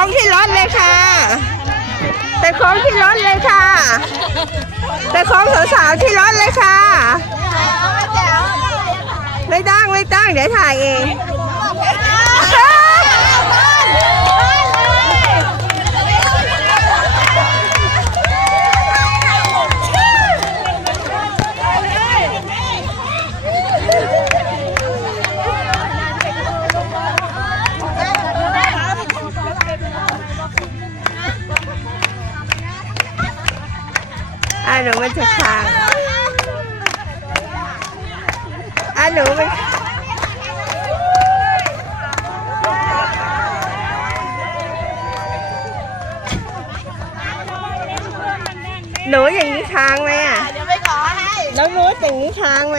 ของที่ร้อนเลยค่ะ แต่ของที่ร้อนเลยค่ะ แต่ของสาวๆที่ร้อนเลยค่ะ ไม่ตั้งไม่ตั้งเดี๋ยวถ่ายเอง อะหนูมันจะค้างอะหนูมันหนูอย่างนี้ค้างไหมอะเดี๋ยวไปขอให้น้องนูดอย่างนี้ค้างไหม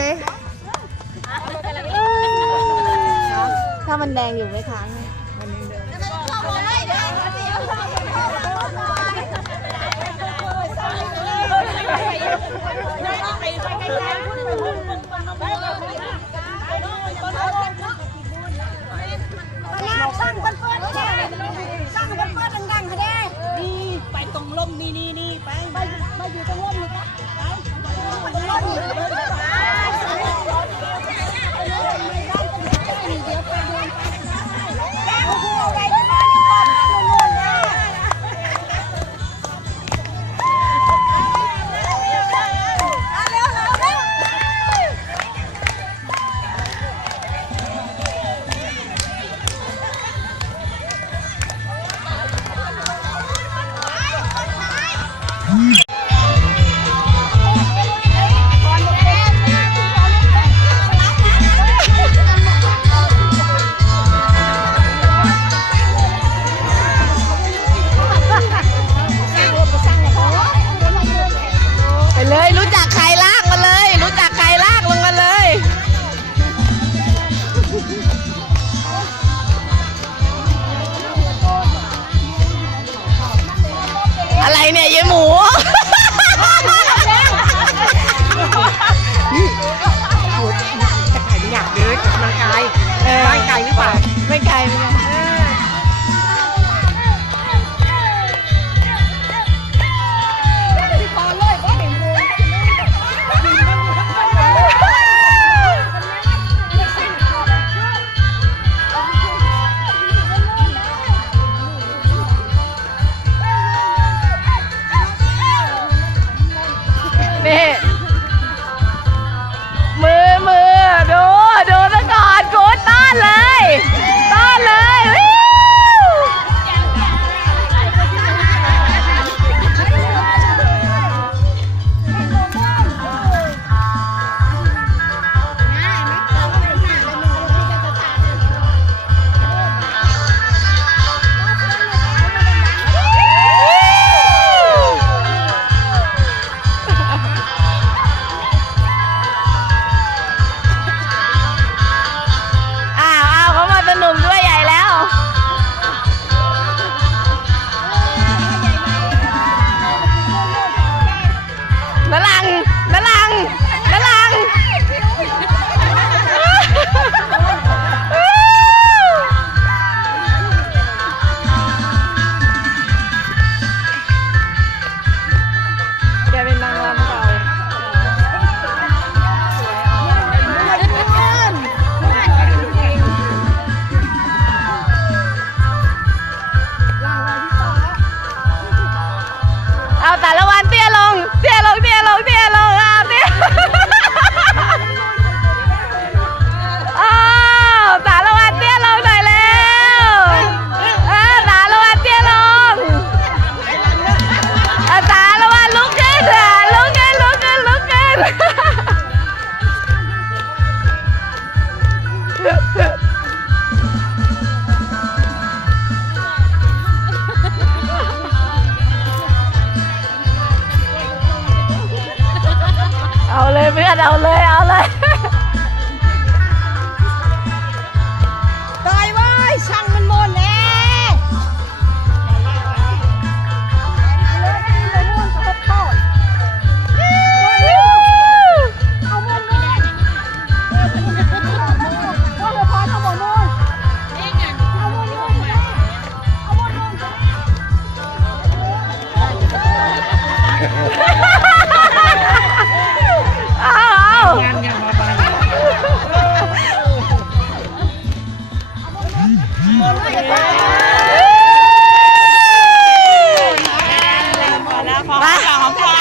ถ้ามันแดงอยู่ไม่ค้างตั้ง 来ช้กั อะไรเนี่ยยายหมู หมูแต่ไก่มันอยากเดินออกกำลังกายร่างกายหรือเปล่า ไม่ไกลไม่ไกล แต่ละวัน ไม่เอาเลยเอาเลย ค่ะ